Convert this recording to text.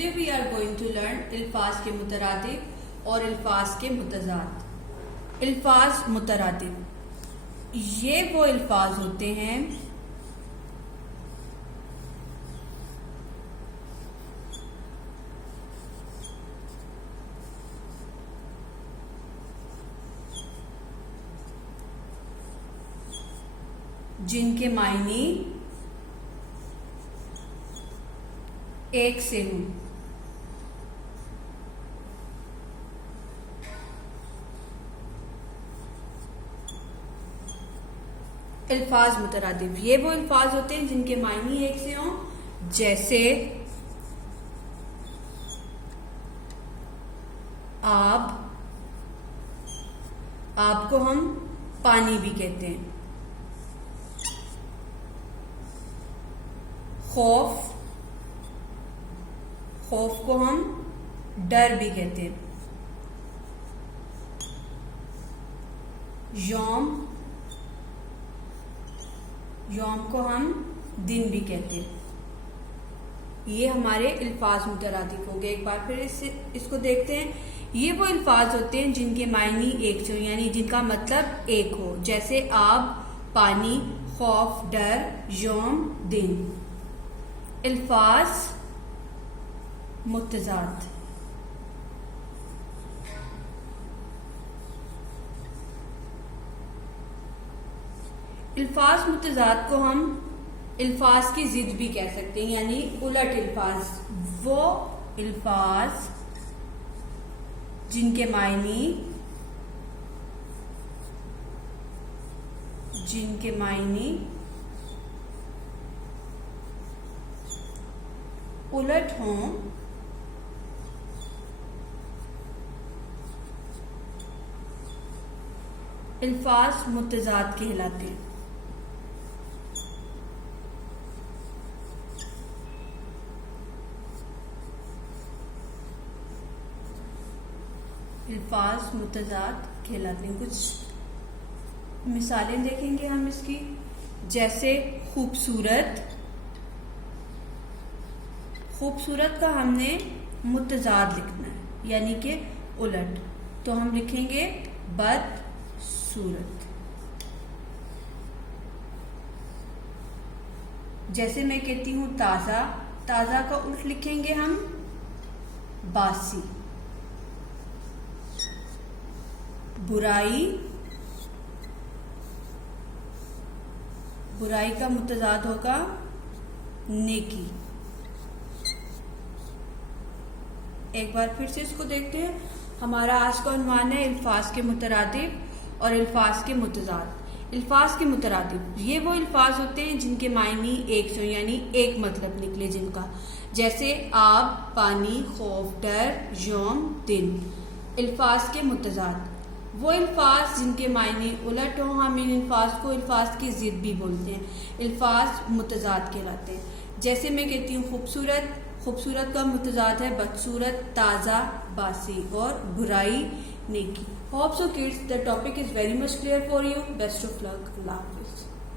Today we are going to learn الفاظ کے مترادف اور الفاظ کے متضاد. الفاظ مترادف یہ وہ الفاظ ہوتے ہیں جن کے معنی ایک سے ہوں. الفاظ مترادف یہ وہ الفاظ ہوتے ہیں جن کے معنی ایک سے ہوں، جیسے آب. آب کو ہم پانی بھی کہتے ہیں. خوف، خوف کو ہم ڈر بھی کہتے ہیں. یوم، یوم کو ہم دن بھی کہتے ہیں. یہ ہمارے الفاظ مترادف ہو گئے. ایک بار پھر اس کو دیکھتے ہیں. یہ وہ الفاظ ہوتے ہیں جن کے معنی ایک سے ہو، یعنی جن کا مطلب ایک ہو، جیسے آب، پانی، خوف، ڈر، یوم، دن. الفاظ متضاد. الفاظ متضاد کو ہم الفاظ کی ضد بھی کہہ سکتے ہیں، یعنی الٹ الفاظ. وہ الفاظ جن کے معنی الٹ ہوں، الفاظ متضاد کہلاتے ہیں. الفاظ متضاد کہلاتے ہیں. کچھ مثالیں دیکھیں گے ہم اس کی، جیسے خوبصورت. خوبصورت کا ہم نے متضاد لکھنا ہے، یعنی کہ الٹ، تو ہم لکھیں گے بدصورت. جیسے میں کہتی ہوں تازہ، تازہ کا الٹ لکھیں گے ہم باسی. برائی، برائی کا متضاد ہوگا نیکی. ایک بار پھر سے اس کو دیکھتے ہیں. ہمارا آج کا عنوان ہے الفاظ کے مترادف اور الفاظ کے متضاد. الفاظ کے مترادف یہ وہ الفاظ ہوتے ہیں جن کے معنی ایک سے، یعنی ایک مطلب نکلے جن کا، جیسے آب، پانی، خوف، ڈر، یوم، دن. الفاظ کے متضاد وہ الفاظ جن کے معنی الٹ ہوں، ہم ان الفاظ کو الفاظ کی ضد بھی بولتے ہیں، الفاظ متضاد کہلاتے ہیں. جیسے میں کہتی ہوں خوبصورت، خوبصورت کا متضاد ہے بدصورت، تازہ باسی، اور برائی نیکی. Hope so kids, the topic is very much clear for you. Best of luck. Allah Hafiz.